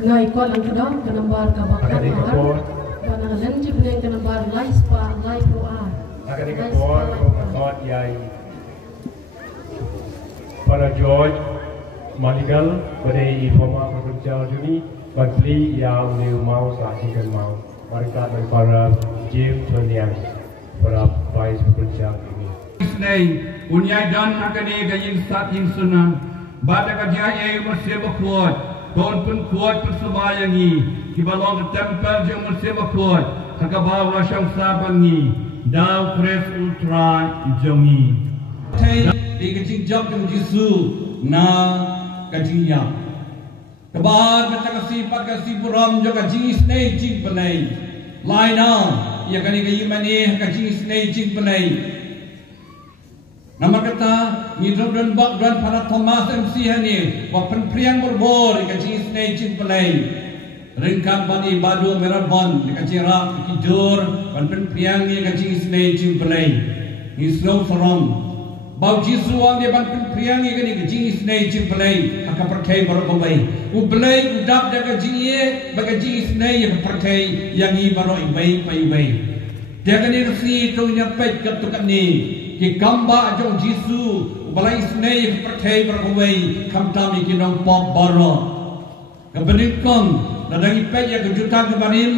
Ngai kon ang kadang kanambar kabakan ar kanang lanjut nang kanambar lai spa lai pro ar akan dikepor kot yai para George Maligal pada informa pekerja juni bagi yang new mau saksikan mau mereka dan para James Tonian para vice pekerja ini Isnai unyai dan akan gayin sat yin sunan pada kajaya masih berkuat Tuan pun kuat persembayangi Kibalong ke tempel yang masih kuat Kakabaw rasyang sabangi Daw kres ultra jongi Thay di kecing jam yang jisu Na kecing yap Kabar macam kasih pat kasih buram Jo kecing isnai jing penai Lai na Ia kani kayi mani kecing isnai jing penai Nama kata Midrob dan Bak dan para Thomas MC hani Wapen priang berbor Dikacing isnai cing pelai Ringkap bani badu merabon Dikacing rak kidur Wapen priang ni kacing isnai cing pelai Islau serong Bau jisuang dia wapen priang ni kacing isnai cing pelai Aka perkai baru pembai Ubelai udap dia kacing ye Bagacing isnai yang perkai Yang i baru ibai paibai Dia kani resi itu nyapet ketukan ni Ki kamba jong jisu balai snei perkai berkuai kamtami kinong pop baro kebenikong nadangi pet ya kejutan kebanin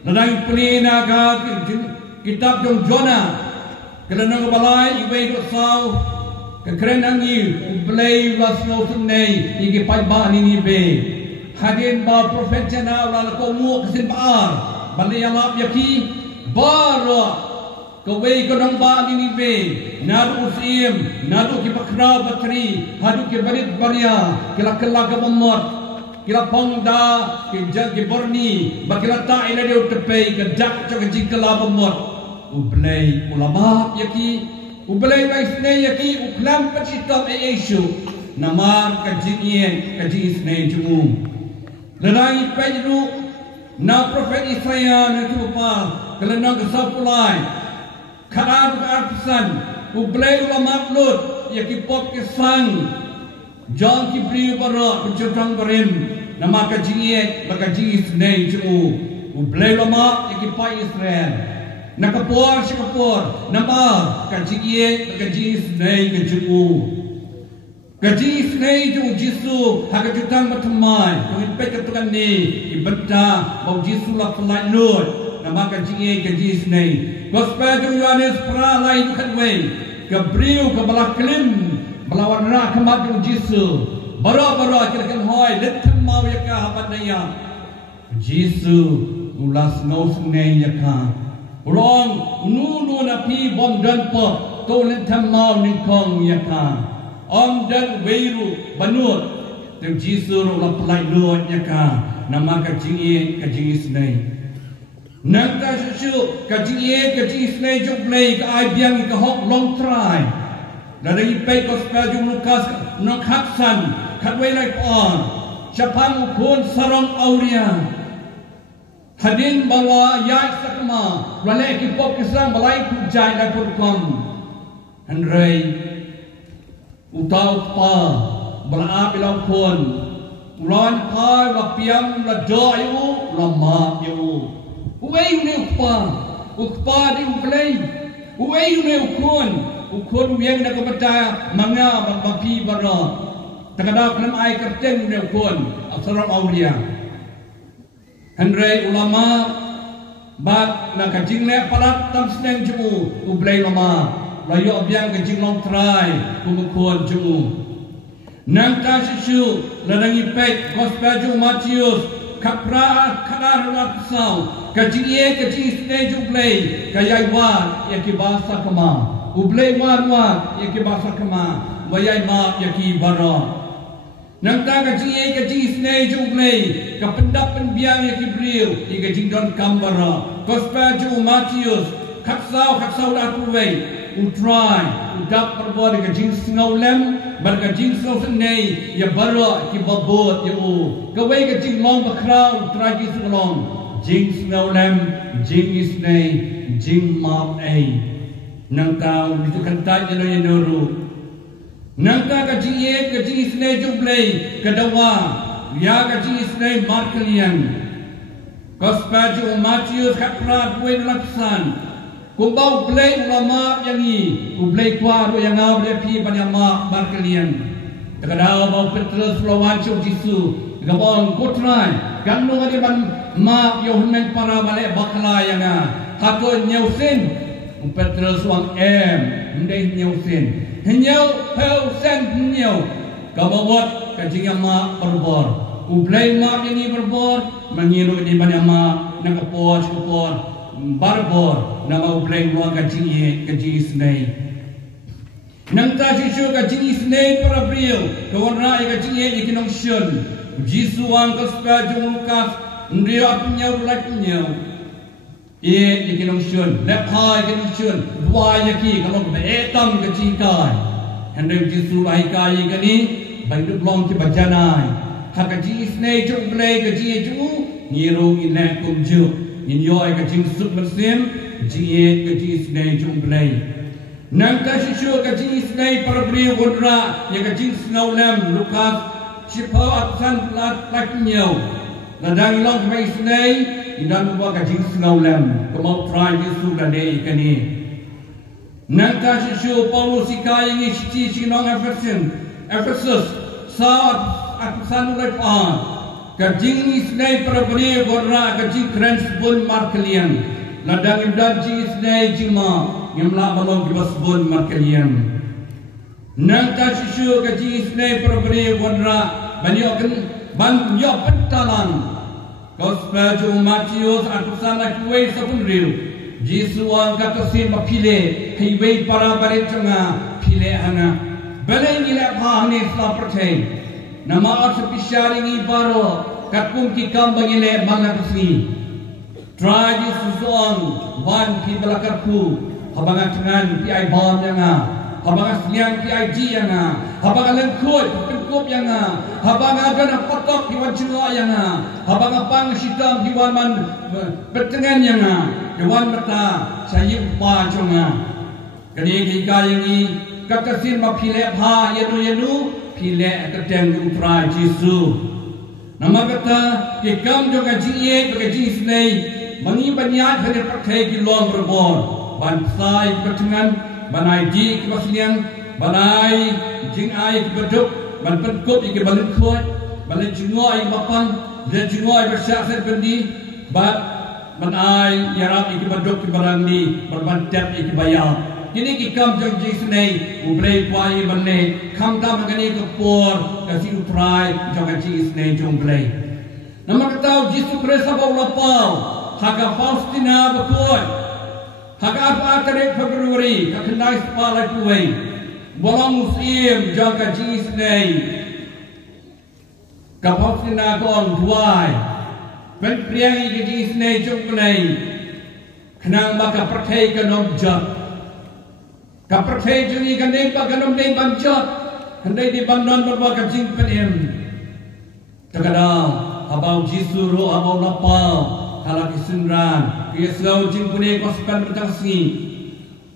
nadangi pelina ka kitab jong Jona kelana balai ibai dosau kekerenangi balai wasno snei iki pai ba ni be hadin ba profet jana wala ko mu kesin baar balai alap yaki baro Kawai kodong ba ni be naru usim naru ki bakra batri hadu ki barit baria kila kala ka bomot kila pongda ki jag ki borni bakila ta ila de tepe ke dak cho ki kala bomot ublei ulama yaki ublei ba isne yaki uklam pachitam e eshu namar ka jingien ka jisne jumu lalai pejru na prophet Isaiah na tupa kala na sapulai Karab artisan ublei ulama lut yakipop kesang John kibri bara kujotang barim nama kajiet bakaji isnei jemu ublei ulama yakipai Israel nakapor sikapor nama kajiye kajis nei kajumu kajis nei ju Jisu hakajutang matumai kungit pekatukan ni ibenta mau Jisu la pelai lut nama kajiye kajis nei gospel ju Yohanes pralai kanwe kabriu kabalaklim melawan ra kemat ju Jisu bara kirakan hoi letem mau yakah hapadaya Jisu ulas ngau sungai yakah Rong unu napi bom dan po tolen tamau nikong yakah om dan weiru banut tu Jisu la pelai lut yakah nama kajing snai nang ta shu kajing snai jok play ka ai biang ka hok long try dari pe gospel jung Lukas nok haksan khatwei lai on chapang ukun sarong auria hadin bawa yai sakma rale ki pop kisang balai pujai la kurkom hanrei utau pa bala bilau kon ron pa la piam la doyu la ma yu wei ne ukpa di uplei wei ne ukon wiang na kabata manga mapi bara takada kan ai kerteng ne ukon asarang aulia Henry ulama bak na kajing le palat tam sneng jumu ublay lama layo biang kajing long try kumukon jumu nang ta shu ladangi pek gospel ju Matius kapra kadar rat sau kajing sneng jublay kayai wa yakibasa kama ublay wa yakibasa kama wayai ma yakibara nang ta kajing sneng jublay kapendap penbiang yakibriu ikajing don kambara gospel ju Matius kaksau dah tuwei utrai udap perbuat ikajing sengau lem berkajing sengau senei ya bara ki babot ya u kawai kajing long bakrau utrai ki sengolong jing sengau lem jing isnei jing map ai nang ta itu kantai ya noru nang ta kajing isnei jublei kadawa ya kajing isnei markelian gospel ju Matius kaprat wei laksan kumbau play ulama yang ni ublay kwa ro yang ngau le pi banyama markelian takada bau Petrus lawan ju Jisu gabon kotrai ganu ngadi ban ma Yohanes para balik bakla yang hakon nyausin Petrus wang ndai nyausin nyau pausen nyau kabawat kajing ma berbor ublay ma yang ni berbor mengiru di banyama nakapor barbor nama ublay wa kajing isnei nang ta shu kajing isnei para brio kawarna kajing ikinong shun Jisu ang gospel ju Lukas ndio apnyau laknyau ikinong shun lepai ikinong shun dua yaki kalau betam kajing kai hendem Jisu ai kai kani bandu long ki bajanai hakajing isnei ju ublay kajing ju ngiru inek kumju Inyoy kajing suk bersim Jiye kajing isnei jumblay nang ta shu kajing isnei parabri wodra ya kajing sengau lem Lukas Shipau aksan laknyau ladang long kama isnei idan buat kajing sengau lem kemau try Yesu dade ikani nang ta shu Paulus ikai ini shiti sinong Ephesus saat aksan lakpan kajing isnei parabri gorra kajing krens bun markelian ladang ibdan jing isnei jima ngemla balong kibas bun markelian nang ta shu kajing isnei parabri gorra banyokan ban yo pentalan gospel ju Matius atusan lakwei sapun riu Jisu ang katasin mapile hiwei para barit janga pile ana balai nila pa ni sa pertain nama artificial baro katkum ki kambangile mangatsi traji susuang wan ki balakarku habanga tengan ki ai bom yanga habanga siang ki ai ji yanga habanga lengkut penkup yanga habanga dana patok ki wan chua yanga habanga pang sitam ki wan man pertengan yanga dewan mata sayim pa jonga kali ki kayangi katasin mapile pha yenu pile keteng utrai Jisu nama kata kekam jo kajing isnei mangi banyak hari pakai di luar berbon ban sai pertengan banai di kebasliang banai jing ai beduk ban penkop iki balen khoi balen jingoi mapang dan jingoi bersyaksat bendi bat banai yarap iki beduk ki barang ni berban tap iki bayar kini kikam jang jisnei ubrei kwai banne kham tam ngani ko por kasi utrai jang jisnei jong blei nama ketau Yesus Kristus bawa pau haga Faustina berkuat haga apa tarik Februari kakenai sepala kuai bolong musim jang jisnei ka Faustina kon tuai ben priang iki jisnei jong blei kenang maka perkai kanom jat Kapertai jungi kandai baganom dai banjat kandai di bandon berbagai jing penem terkadang abau jisuru abau lapau kalau disunran kiesau jing pune kospan bertangsi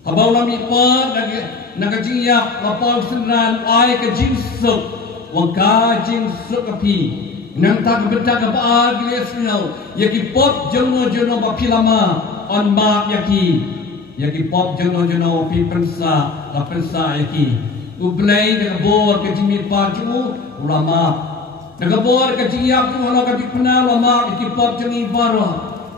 abau lami pa naga jing yak lapau sunran ai ke jing suk wangka jing suk kapi nang tak bertak apa kiesau yaki pop jono jono bapilama on bab yaki yaki pop jono pi pensa la pensa yaki ublei de bor ke jimi paju ulama de bor ke jiap tu halo ke pena ulama yaki pop jimi bara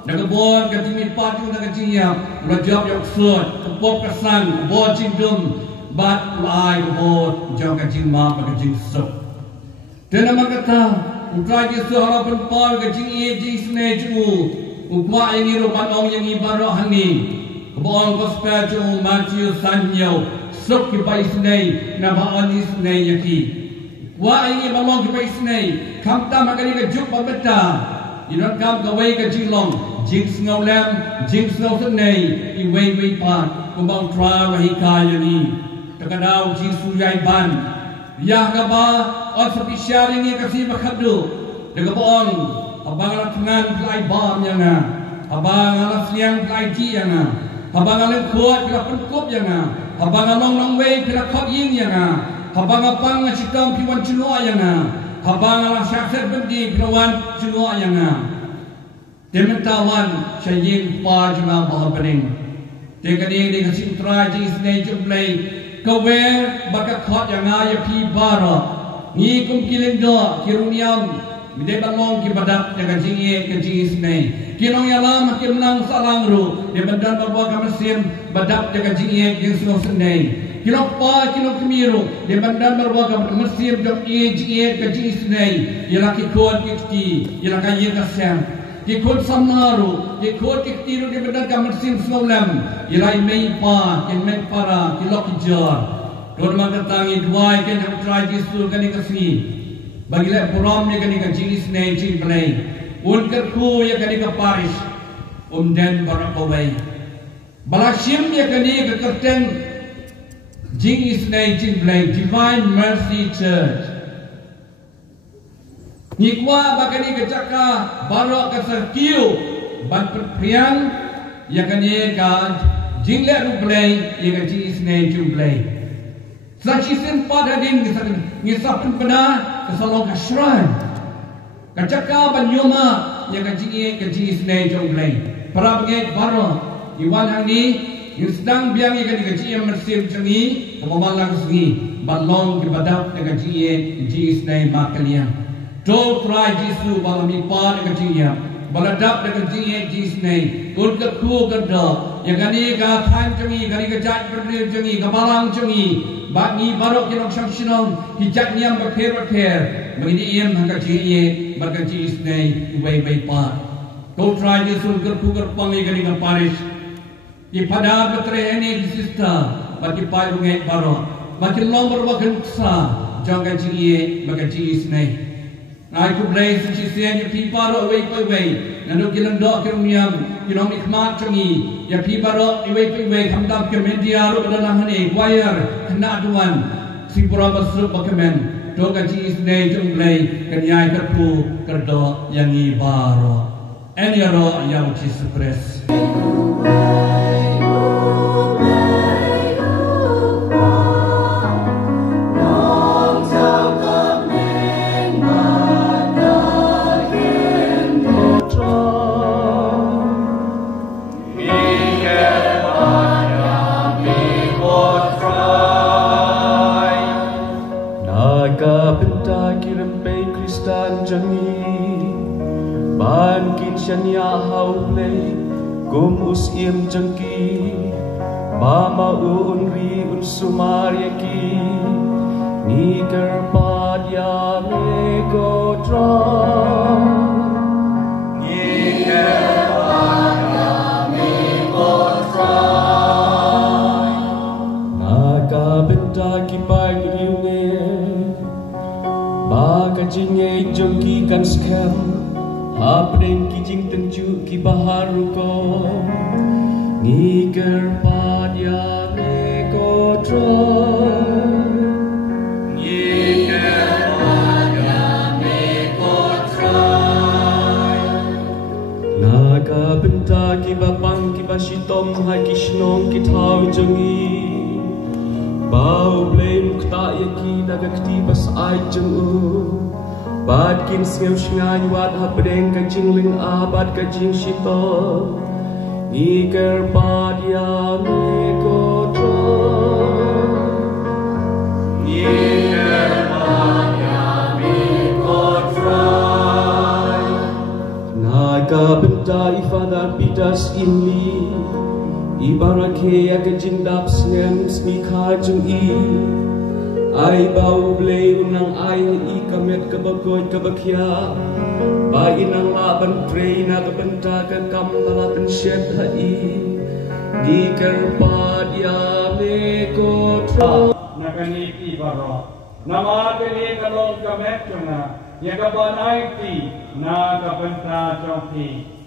de bor ke jimi paju de jiap la job yok sut pop kesan bor jindum bat lai bor jong ke jima ke jing sok de nama kata utra ji suara pen pol ke jingi jisne ju ukwa yang ro panong yang ibara hani Kebon gospel jung Matthew sanyo sok ki bai snei na ba ani snei yaki wa ini balong ki bai snei kam ta makani ka juk ba beta inon kam ka wei ka jilong jing ngau lam jing ngau snei i wei pa ko bang tra rahi ka yani takadau ji su yai ban ya ka ba on spesial ini ka si ba khadu de ka bon abang la tangan klai bam yana abang la siang klai ji yana habang alang kuat kira penkop yang habang along long way kira kop yin yang habang apang citom piwan cunua yang habang alang syakset bendi pirawan cunua yang dementawan syayin pa juna baha bening dekading di kasih utara jing snei jumlai kawe baka kot yang ya pi bara ni kum kilendo kiruniam Mide balong ki badak jaga jingi ke jingi snei. Kinong yalam ki menang salang ru. Dia badan bawa kamesim badak jaga jingi ke sungai snei. Kinong pa kinong kemiru. Dia badan bawa kamesim jok jingi ke jingi snei. Ialah ki kon ki ialah kaye kasem. Ki kon samaru. Ki kon ki tiru dia badan kamesim sungai. Ialah mei pa ki mei para ki lok jar. Don mangatangi duai ke jang try jisul kani kasih. Bagilah puram ya kani ka jingis nei jing play unker ku ya kani ka parish den barak away balashim ya kani ka kerten jingis nei jing play Divine Mercy Church nikwa bakani ka caka barak ka serkiu ban perpriang ya kani ka jingle ru play ya ka jingis nei jing play Saksisin pada din ngisapin pada kesalong kasran. Kacaka banyuma yang kajingi snei jonglei. Para penget baro iwan hangi sedang biang ikan kaji yang mersir jengi kemalang sengi balong kebadak dengan kaji snei makalian. Tol try jisu balami pa dengan kaji baladap dengan kaji snei. Kul ku kerja yang kani ka time jengi kani kajat berdiri jengi kemalang jengi. Bagi barok yang sang sinong hijat niam berker begini iam hangka jiye berkaji isnei way pa kau try di sulger kuger pangi gani ka parish di pada betre ini di sista bagi pai rungai barok bagi long berwakan sa jangan jiye berkaji isnei ai ku blai suci sian pi barok way nanduk kilang dok kiruniam kinong ikmat changi ya pi barok way khamdam ke media ro dalam hani choir kena aduan sipura basuk bakamen do kaji isnei junglei kenyai kerpu kerdo yang ibaro enyaro yang Jesus Christ chanya haule gum us im jengki mama unri un sumaryaki ni kerpadya me gotra ni kerpadya me gotra naga benta ki pai riune baga jinge jongki kan skam Apren ki jing tenju ki baharu ko ni kerpadya me gotra ni kerpadya me gotra naga benta ki bapang ki basitom hai ki shnong ki thau jangi bau blem kta yaki naga kti bas ai jangu Bad kin sngeu shngai wat hapdeng ka jingling abad ka jing shito ni kerpadya me gotra ni kerpadya me gotra naga benta ifada pitas imli ibarake ya ka jingdap sngem snikha jung I Ai bau blei unang ai I kamet kabagoy kabakya Ba inang laban trei na kabenta ka kam talapan syed hai Di kerpadya me gotra Nakanik ibaro Nama kini kalong kamet chuna Ya kabanay ti na kabenta chongki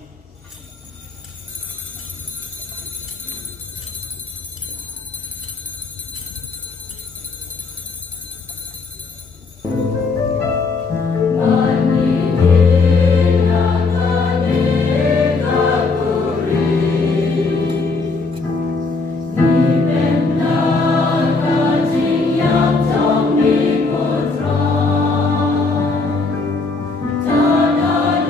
Tanah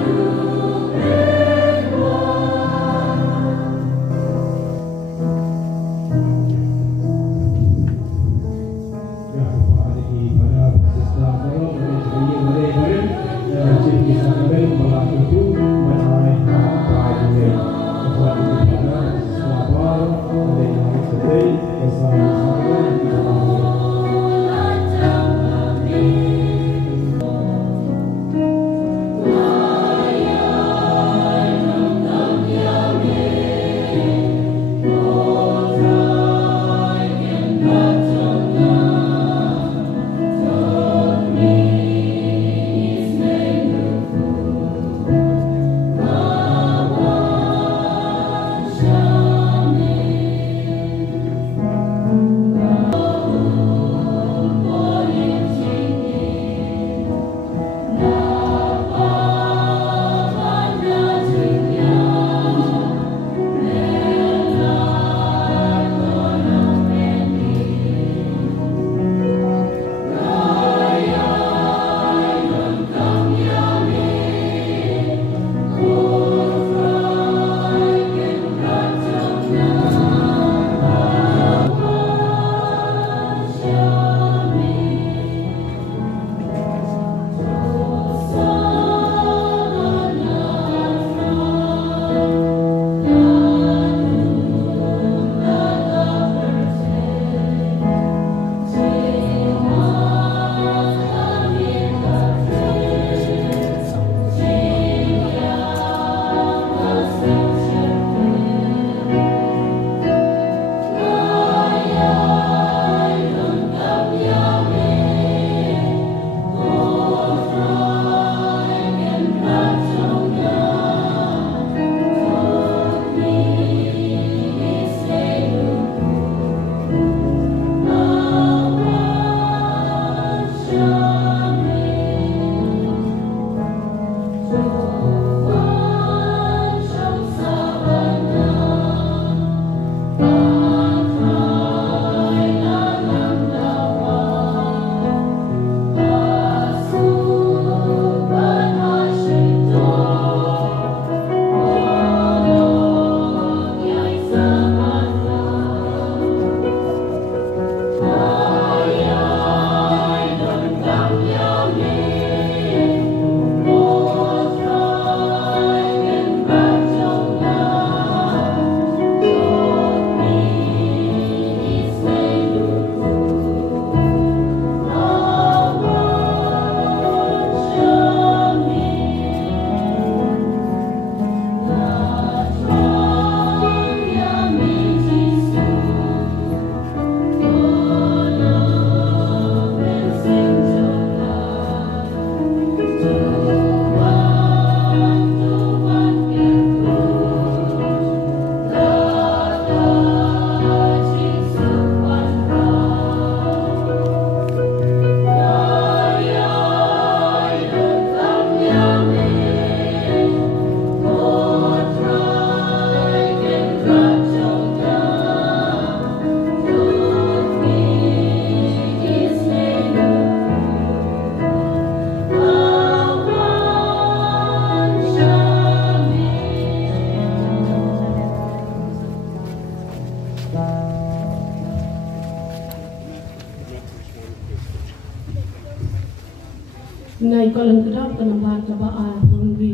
Ngai kolang kedap kana bar ka ba a hungri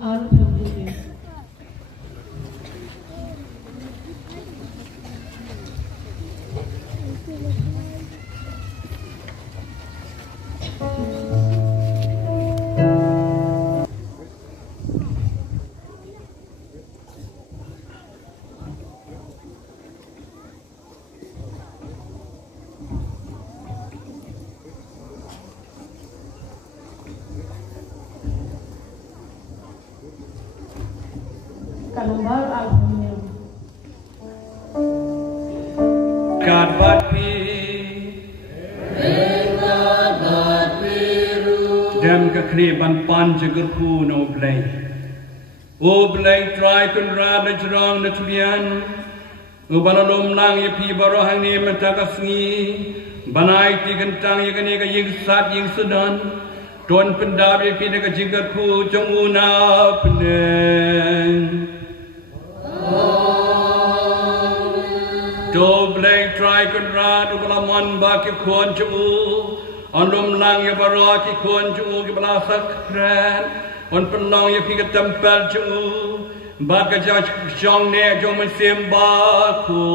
ar phawri kalambar al-Hamil. Kat batpi Dem ka kriban pan jagerku no blay O blay try kun rad na jrong na tulian O balalom nang ya pi barohang ni matagasngi Banai ti gentang ya kani ka ying sat ying sudan Tuan pendab ya pi na ka jagerku jong una penen Do blay try kun rad ubalaman ba ki khon chu Anlum lang ya barak ki khon chu ki bala sakran on penong ya pi ka tempel chu ba ka ja jong ne jong men sim ba ko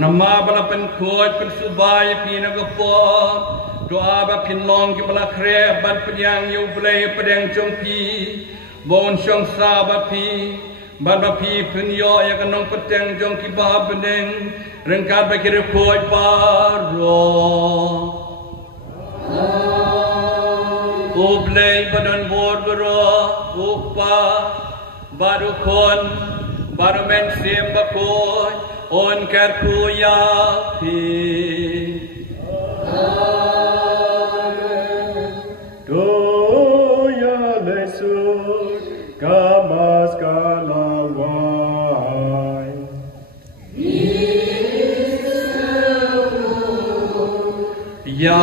Nama bala pen khot pen subai pi na ka po Do aba pin long ki bala kre ban penyang yu blay pedang jong pi Bon shong sa ba pi Baba pi penyo ya kanong peteng jong ki ba beneng rengkat ba kira poi baro O blay badan bor baro o pa baru kon baru men sim ba koi on kar ku ya pi Do ya lesu kamas kalawai Ya